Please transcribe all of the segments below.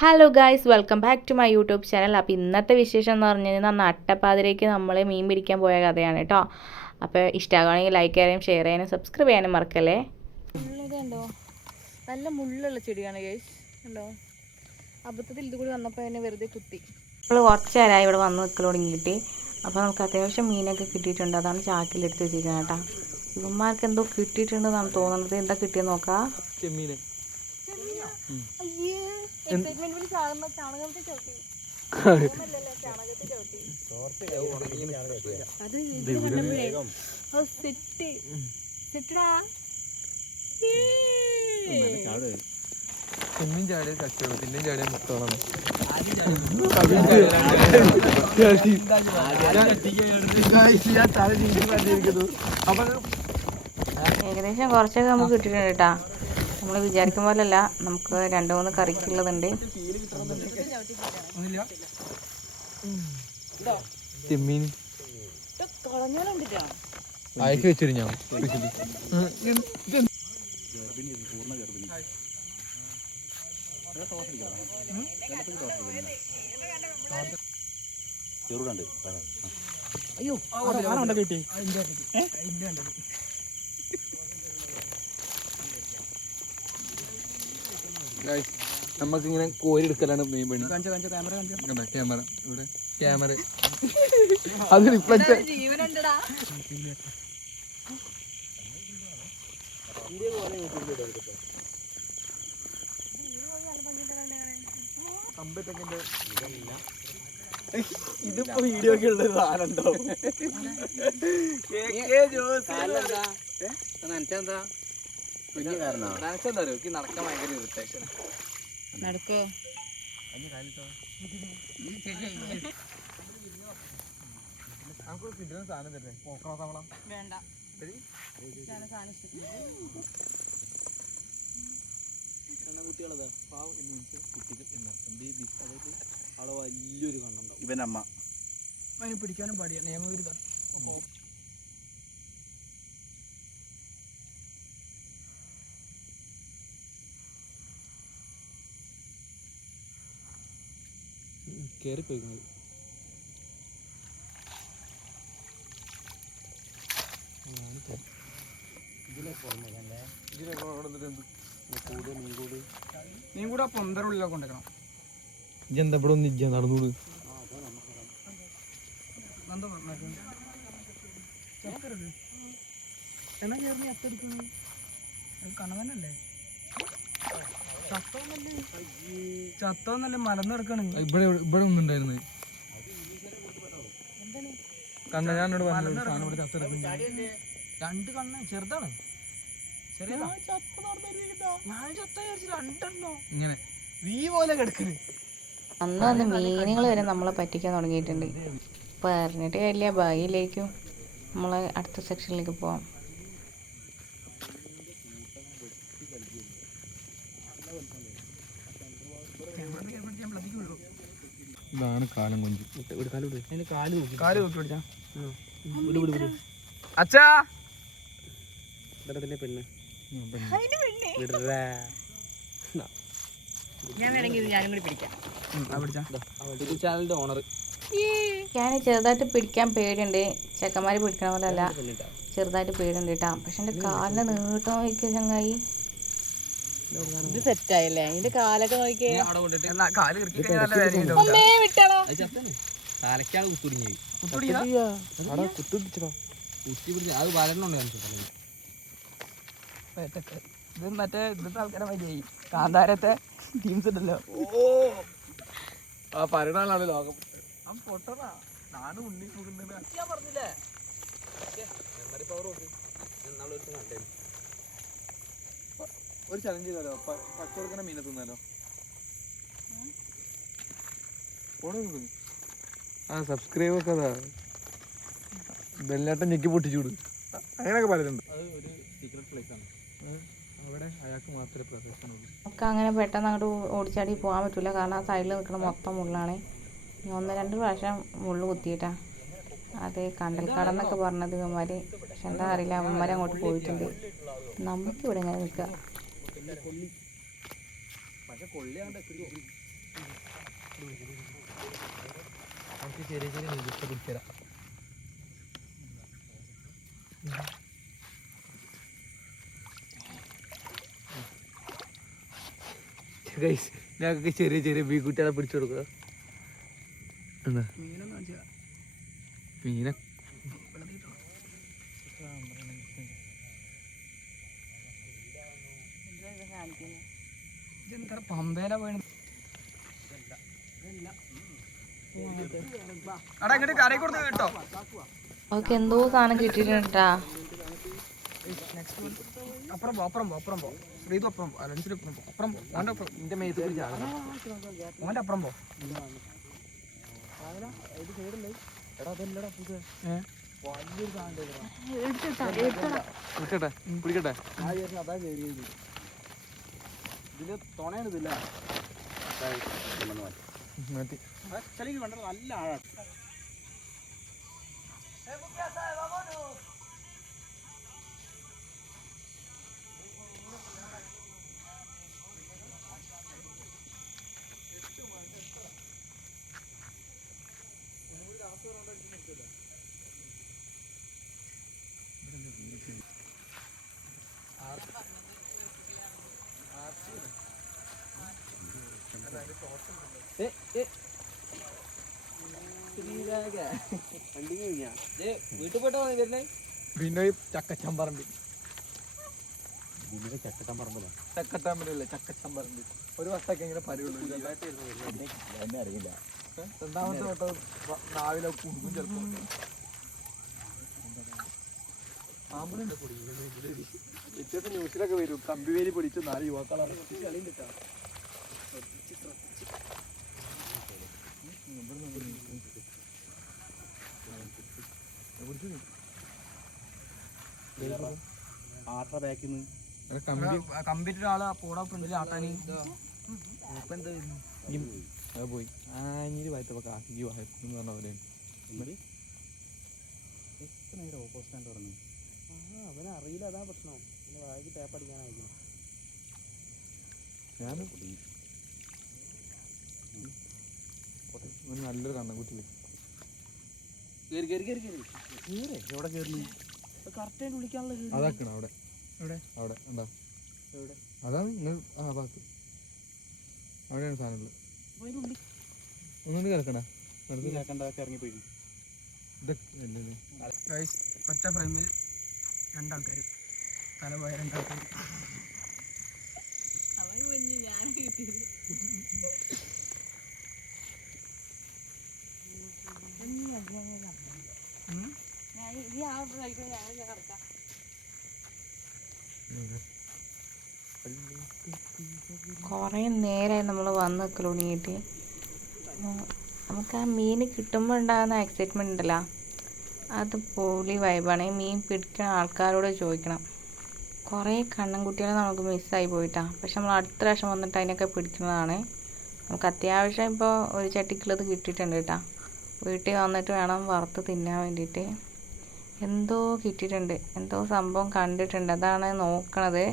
Hello guys, welcome back to my YouTube channel. അപ്പോൾ ഇന്നത്തെ വിശേഷം എന്ന് പറഞ്ഞു കഴിഞ്ഞാൽ നട്ടപ്പാതിരേക്ക് നമ്മൾ മീൻ പിടിക്കാൻ പോയ കഥയാണ് കേട്ടോ. അപ്പോൾ ഇഷ്ടമാകുകയാണെങ്കിൽ ലൈക്ക് ചെയ്യാനും ഷെയർ ചെയ്യാനും സബ്സ്ക്രൈബ് ചെയ്യാനും മറക്കല്ലേ. ഉണ്ടോ നല്ല മുള്ളുള്ള ചെടിയാണ് ഗൈസ്. ഉണ്ടോ അബദ്ധത്തിൽ ഇത് കൂടി വന്നപ്പോൾ എന്നെ വെറുതെ കുത്തി. നമ്മൾ കുറച്ച് നേരമായി ഇവിടെ വന്ന് നിൽക്കൽ തുടങ്ങിയിട്ട്. അപ്പോൾ നമുക്ക് അത്യാവശ്യം മീനൊക്കെ കിട്ടിയിട്ടുണ്ട്. അതാണ് ചാക്കിലെടുത്ത് വെച്ചിരിക്കുന്നത് കേട്ടോ. ഇവന്മാർക്ക് എന്തോ കിട്ടിയിട്ടുണ്ടെന്നാണ് തോന്നുന്നത്. എന്താ കിട്ടിയെന്ന് നോക്കാം. ചെമ്മീൻ ചാടിയ കച്ചവടം, പിന്നെ ചാടിയ മുത്തോളം. ഏകദേശം കുറച്ചൊക്കെ നമുക്ക് കിട്ടിയിട്ടുണ്ട് കേട്ടോ. നമ്മൾ വിചാരിക്കും പോലല്ല, നമുക്ക് 2-3 കറിക്കുള്ളതുണ്ട്. ചെമ്മീൻ അയക്കി വെച്ചിരുന്നു ഞാൻ. അയ്യോ കിട്ടി നമുക്കിങ്ങനെ കോരി എടുക്കലാണ് മെയിൻ പണി. ക്യാമറ ഇവിടെ, ക്യാമറ അത് റിഫ്ലക്ട്. ഇതിപ്പോ വീഡിയോ ഒക്കെ ഉള്ള സാധനം ഉണ്ടാവും. നടക്കാൻ ഭയങ്കര ഇറിറ്റേഷൻ. നടക്കോ നമുക്ക് കിട്ടുന്ന സാധനം തരുന്നേ. പോക്കണോ തവളം വേണ്ട. കുട്ടികളതാ പാവം എന്ന് വിളിച്ച കുട്ടികൾ എന്നർത്ഥം. ബേബി, അതായത് അവിടെ വലിയൊരു കണ്ണുണ്ടാവും. ഇവനമ്മ അതിന് പിടിക്കാനും പാടിയ നിയമവിരുദ്ധം. കയറിപ്പോയിക്കുന്നത്. നീ കൂടെ പൊന്തറുള്ളിലൊക്കെ കൊണ്ടുവരണം. ഇജെന്താ ഇവിടെ ഒന്ന് ഇജ്ജ നടന്നൂട്. എന്നാ ചേർന്ന് എത്തടിക്കുന്നു. കണവനല്ലേ ചത്തോന്നല്ലേ മലന്ന് കിടക്കണ്. ഇവിടെ ഇവിടെ ഒന്നുണ്ടായിരുന്നു. കണ്ട ഞാൻ ഇവിടെ വന്നത് സാധനം ഇവിടെ ചത്തെടുക്കുന്നു. 2 കണ്ണ് ചെറുതാണ്. ഞാൻ ചത്ത 2 ഇങ്ങനെ നീ പോലെ കിടക്കണ്. അന്ന് മീനുകൾ വരെ നമ്മളെ പറ്റിക്കാൻ തുടങ്ങിയിട്ടുണ്ട്. പറഞ്ഞിട്ട് കാര്യമില്ല, ഭാഗ്യയിലേക്കും നമ്മൾ അടുത്ത സെക്ഷനിലേക്ക് പോവാം. ഇതാണ് കാലം കൊഞ്ച്. കാല് നോക്കി പിടിച്ചാ അച്ഛാ പെണ്ണ് ഞാൻ വേണമെങ്കിൽ ഞാനും കൂടി പിടിക്കാം. ചാനലിന്റെ ഓണർ. ഞാൻ ചെറുതായിട്ട് പിടിക്കാൻ പേടിയുണ്ട്. ചെക്കന്മാർ പിടിക്കണ പോലെ അല്ല, ചെറുതായിട്ട് പേടിയുണ്ട് കേട്ടോ. പക്ഷെ എൻ്റെ കാലിന് നീട്ടം വയ്ക്കുക ചങ്ങായി. ഇത് സെറ്റായല്ലേ? അതിന്റെ കാലൊക്കെ നോക്കിയേ. തലക്കാണ് കുത്തുടിഞ്ഞത്. അത് വരണുണ്ട്. ഇത് മറ്റേ ഇന്നത്തെ ആൾക്കാരെ മതിയായി. കാന്താരത്തെ ടീംസ് ഉണ്ടല്ലോ. ആ പരടാളാണ് ലോകം. പൊട്ടതാ നാട് ഉണ്ണി പറഞ്ഞില്ലേ. ഒരു ചലഞ്ച് ചെയ്താലോ? പച്ച കൊടുക്കണ മീനെ തിന്നാലോ? ആ സബ്സ്ക്രൈബ് ഒക്കെ അതാ ബെല്ലാട്ടം ഞെക്കി പൊട്ടിച്ചൂട്. അങ്ങനെയൊക്കെ പറയുന്നുണ്ട്. അത് ഒരു സീക്രട്ട് പ്ലേസ് ആണ്. അവിടെ അയാൾക്ക് മാത്രമേ പ്രൊഫഷൻ ഉള്ളൂ. നമുക്ക് അങ്ങനെ പെട്ടെന്ന് അങ്ങോട്ട് ഓടിച്ചാടി പോകാൻ പറ്റില്ല. കാരണം ആ സൈഡിൽ നിൽക്കുന്ന മൊത്തം മുള്ളാണ്. 1-2 പ്രാവശ്യം മുള്ളു കുത്തിയിട്ടാ. അത് കണ്ടൽക്കാടെന്നൊക്കെ പറഞ്ഞത് ഇവന്മാർ. പക്ഷെ എന്താ അറിയില്ല, അവന്മാർ അങ്ങോട്ട് പോയിട്ടുണ്ട്. നമുക്കിവിടെ ഇങ്ങനെ നിൽക്കുക. ചെറിയ ചെറിയ മീൻകുട്ടിയെ പിടിച്ചരാം. ഞങ്ങൾക്ക് ചെറിയ ചെറിയ മീൻകുട്ടികളെ പിടിച്ചു കൊടുക്കുക. എന്താ മീനെ പമ്പേല പോയി കടയിൽ കൊടുത്ത് കേട്ടോ. അവർക്ക് എന്തോ സാധനം കിട്ടിയിട്ടുണ്ടാ. അപ്പുറം പോ അപ്പുറം പോ അപ്പുറം പോ ശ്രീതു അപ്പുറം പോ അലൻസിന് അപ്പുറം പോ അപ്പുറം പോ ഓൻ്റെ അപ്പുറം നിന്റെ മേത്ത് ഓൻ്റെ അപ്പുറം പോ. പിടിക്കട്ടെ പിടിക്കട്ടെ അതാ കയറിയത് ഇതില് തുണയാണിതില്ല ചളിക്ക് കണ്ടത് നല്ല ആഴാണ്. വീട്ടിൽ പോയിട്ട് വരുന്നേ പിന്നെ ചക്കച്ചമ്പറമ്പി ചക്കച്ചമ്പറമ്പല്ലേ ചക്കച്ചമ്പറമ്പി ഒരു വട്ടൊക്കെ ഇങ്ങനെ പരിവുള്ളൂ. അറിയില്ല രണ്ടാമത്തെ വട്ടം നാവിലെ കുടുങ്ങും ചിലപ്പോ. ന്യൂസിലൊക്കെ വരും കമ്പിവേലി പൊടിച്ച് 4 യുവാക്കളാണ്. കമ്പിന്റെ ആള് പോടാ ഫ്രണ്ടിൽ ആട്ടാനി പോയി ആഞ്ഞിരി വായത്തപ്പോ കാക്കി വായത്തെന്ന് പറഞ്ഞ പോലെ ഓപ്പോസിറ്റ് പറഞ്ഞു. അവനറിയില്ല അതാ പ്രശ്നം. പിന്നെ വായിക്ക് ടേപ്പ് അടിക്കാനായിരിക്കും. ഞാൻ നല്ലൊരു കണ്ണൻകുട്ടി എവിടെ കയറി കറക്റ്റായിട്ട് വിളിക്കാനുള്ള അതാക്കണം അവിടെ എവിടെ അവിടെ ഉണ്ടോ എവിടെ അതാണ് നിങ്ങൾ ആ ഭാഗത്ത് അവിടെയാണ് സാധനങ്ങൾ ഒന്നുകൊണ്ട് കിടക്കണ ഇറങ്ങിപ്പോയി. ഒറ്റ ഫ്രെയിമിൽ 2 ആൾക്കാർ തലപോയ 2 ആൾക്കാർ. കുറേ നേരമായി നമ്മൾ വന്ന് നിൽക്കലുടങ്ങിയിട്ട്. നമുക്ക് ആ മീൻ കിട്ടുമ്പോൾ ഉണ്ടാകുന്ന എക്സൈറ്റ്മെൻ്റ് ഉണ്ടല്ലോ, അത് പൊളി വൈബാണ്. മീൻ പിടിക്കുന്ന ആൾക്കാരോട് ചോദിക്കണം. കുറേ കണ്ണൻകുട്ടികളെ നമുക്ക് മിസ്സായി പോയിട്ടാണ്. പക്ഷെ നമ്മൾ അടുത്ത പ്രാവശ്യം വന്നിട്ട് അതിനൊക്കെ പിടിക്കുന്നതാണ്. നമുക്ക് അത്യാവശ്യം ഇപ്പോൾ ഒരു ചട്ടിക്കുള്ളത് കിട്ടിയിട്ടുണ്ട് കേട്ടോ. വീട്ടിൽ വന്നിട്ട് വേണം വറുത്ത് തിന്നാൻ വേണ്ടിയിട്ട്. എന്തോ കിട്ടിയിട്ടുണ്ട്, എന്തോ സംഭവം കണ്ടിട്ടുണ്ട്, അതാണ് നോക്കണത്.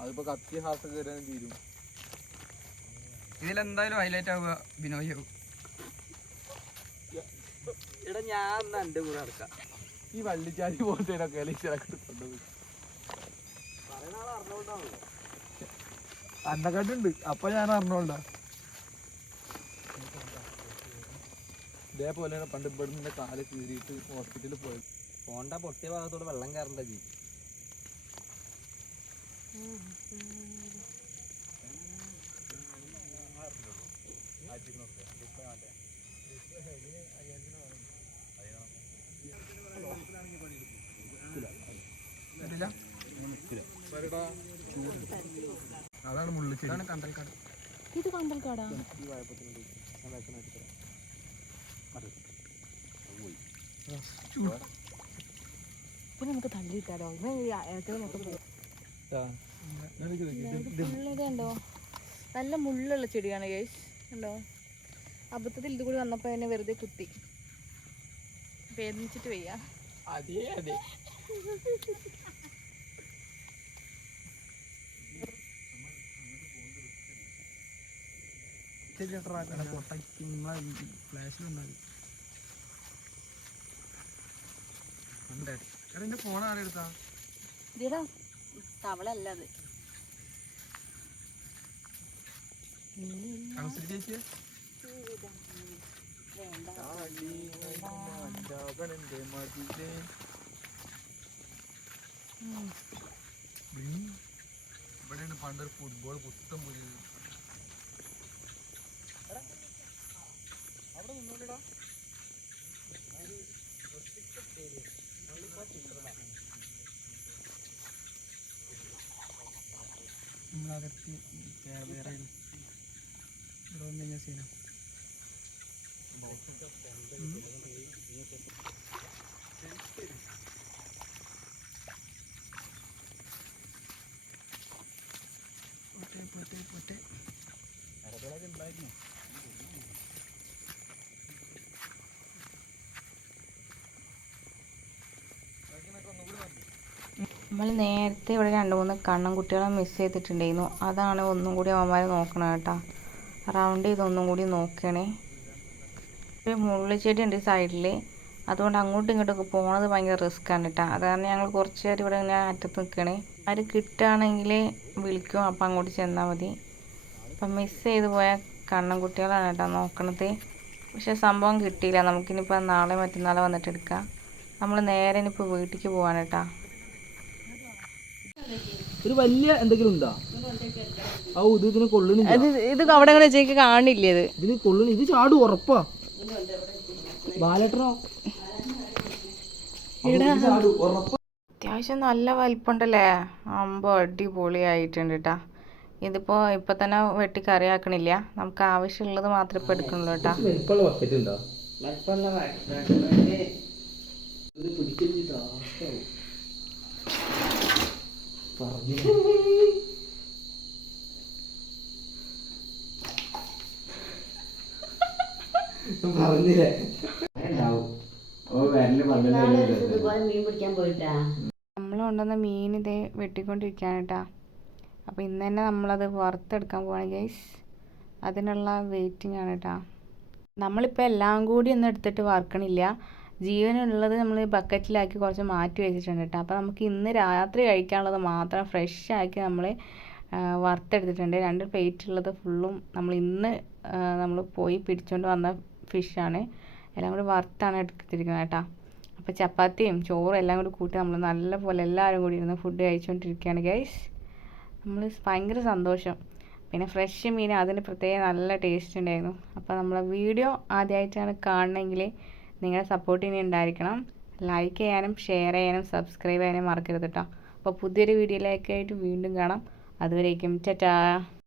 അതിപ്പോ കത്തി ഹാസ് കയറാൻ തീരും. ഇതിലെന്തായാലും ഹൈലൈറ്റ് ആവുക ബിനോയ്. എടാ ഞാൻ എന്റെ കൂടെ നടക്കാം. ഈ വള്ളിച്ചാലി പോലത്തെ അന്നക്കാട്ടുണ്ട്. അപ്പൊ ഞാൻ അറിഞ്ഞോണ്ടാ. ഇതേപോലെ പണ്ട് ഇവിടുന്ന് കാല് കീറിയിട്ട് ഹോസ്പിറ്റലിൽ പോയി. പോണ്ട പൊട്ടിയ ഭാഗത്തോട് വെള്ളം കയറണ്ട ചെയ്യും. അതാണ് മുള്ളിച്ചെടി. കണ്ടൽക്കാട്. ഇത് കണ്ടൽക്കാടാ. പിന്നെ നമുക്ക് തള്ളിയിട്ടാലോ. ഉണ്ടോ നല്ല മുള്ളുള്ള ചെടിയാണ് ഗൈസ്. ഉണ്ടോ അബദ്ധത്തിൽ ഇത് കൂടി വന്നപ്പോൾ എന്നെ വെറുതെ കുത്തി വേദനിച്ചിട്ട് വയ്യ. അതെ അതെ ഫോൺ ആരെടുത്താ ഇതെടാ തവളല്ല അത്. ഇവിടെയാണ് പണ്ടൊരു ഫുട്ബോൾ പുത്തം പുതിയത്. അവിടെ നിന്നോടാ നമ്മളകത്ത് വേറെ സീന പോട്ടെ ഉണ്ടായിരുന്നു. നമ്മൾ നേരത്തെ ഇവിടെ 2-3 കണ്ണൻ കുട്ടികളെ മിസ് ചെയ്തിട്ടുണ്ടായിരുന്നു. അതാണ് ഒന്നും കൂടി അവന്മാർ നോക്കണം കേട്ടോ. റൗണ്ട് ചെയ്ത് ഒന്നും കൂടി നോക്കണേ. ഒരു മുള്ളിച്ചെടി ഉണ്ട് സൈഡിൽ, അതുകൊണ്ട് അങ്ങോട്ടും ഇങ്ങോട്ടൊക്കെ പോണത് ഭയങ്കര റിസ്ക്കാണ് കേട്ടോ. അത് കാരണം ഞങ്ങൾ കുറച്ച് നേരം ഇവിടെ ഇങ്ങനെ അറ്റത്ത് നിൽക്കണേ. ആര് കിട്ടുകയാണെങ്കിൽ വിളിക്കും, അപ്പം അങ്ങോട്ട് ചെന്നാൽ മതി. അപ്പം മിസ് ചെയ്ത് പോയ കണ്ണൻ കുട്ടികളാണ് കേട്ടോ നോക്കണത്. പക്ഷെ സംഭവം കിട്ടിയില്ല. നമുക്കിനിപ്പോൾ നാളെ മറ്റന്നാളെ വന്നിട്ട് എടുക്കാം. നമ്മൾ നേരെ ഇനിയിപ്പോൾ വീട്ടിലേക്ക് പോവാണ് കേട്ടോ. ഒരു വലിയ എന്തെങ്കിലും ഉണ്ടോ? ഇതിന് കൊള്ളുന്നില്ല. ഇത് അവിടെ വെച്ചേക്ക് കാണില്ല. ഇതിന് കൊള്ളുന്നു. ഇത് ചാടും ഉറപ്പാ. ബാലേട്ടനോ അത്യാവശ്യം നല്ല വലിപ്പമുണ്ടല്ലേ. അടിപൊളിയായിട്ടുണ്ട് കേട്ടോ. ഇതിപ്പോൾ ഇപ്പം തന്നെ വെട്ടി കറിയാക്കണില്ല. നമുക്ക് ആവശ്യമുള്ളത് മാത്രമേ ഇപ്പം എടുക്കണുള്ളൂ കേട്ടോ. നമ്മൾ കൊണ്ടുവന്ന മീൻ ഇതേ വെട്ടിക്കൊണ്ടിരിക്കുകയാണ് കേട്ടോ. അപ്പോൾ ഇന്ന് തന്നെ നമ്മളത് വറുത്തെടുക്കാൻ പോവാണ് ഗൈസ്. അതിനുള്ള വെയിറ്റിംഗ് ആണ് കേട്ടോ. നമ്മളിപ്പോൾ എല്ലാം കൂടി ഒന്നും എടുത്തിട്ട് വറുക്കണില്ല. ജീവനുള്ളത് നമ്മൾ ബക്കറ്റിലാക്കി കുറച്ച് മാറ്റി വെച്ചിട്ടുണ്ട് കേട്ടോ. അപ്പോൾ നമുക്ക് ഇന്ന് രാത്രി കഴിക്കാനുള്ളത് മാത്രം ഫ്രഷാക്കി നമ്മൾ വറുത്തെടുത്തിട്ടുണ്ട്. 2 പ്ലേറ്റ് ഉള്ളത് ഫുള്ളും നമ്മൾ ഇന്ന് നമ്മൾ പോയി പിടിച്ചുകൊണ്ട് വന്ന ഫിഷാണ്. എല്ലാം കൂടി വറുത്താണ് എടുത്തിരിക്കുന്നത് കേട്ടോ. അപ്പോൾ ചപ്പാത്തിയും ചോറും എല്ലാം കൂടി കൂട്ടി നമ്മൾ നല്ലപോലെ എല്ലാവരും കൂടി ഇരുന്ന് ഫുഡ് കഴിച്ചുകൊണ്ടിരിക്കുകയാണ് ഗൈസ്. നമ്മൾ ഭയങ്കര സന്തോഷം. പിന്നെ ഫ്രഷ് മീൻ അതിന് പ്രത്യേകം നല്ല ടേസ്റ്റ് ഉണ്ടായിരുന്നു. അപ്പോൾ നമ്മളെ വീഡിയോ ആദ്യമായിട്ടാണ് കാണണമെങ്കിൽ നിങ്ങളുടെ സപ്പോർട്ട് ഇനി ഉണ്ടായിരിക്കണം. ലൈക്ക് ചെയ്യാനും ഷെയർ ചെയ്യാനും സബ്സ്ക്രൈബ് ചെയ്യാനും മറക്കരുത് കേട്ടോ. അപ്പോൾ പുതിയൊരു വീഡിയോയിലേക്കായിട്ട് വീണ്ടും കാണാം. അതുവരേക്കും ടാറ്റാ.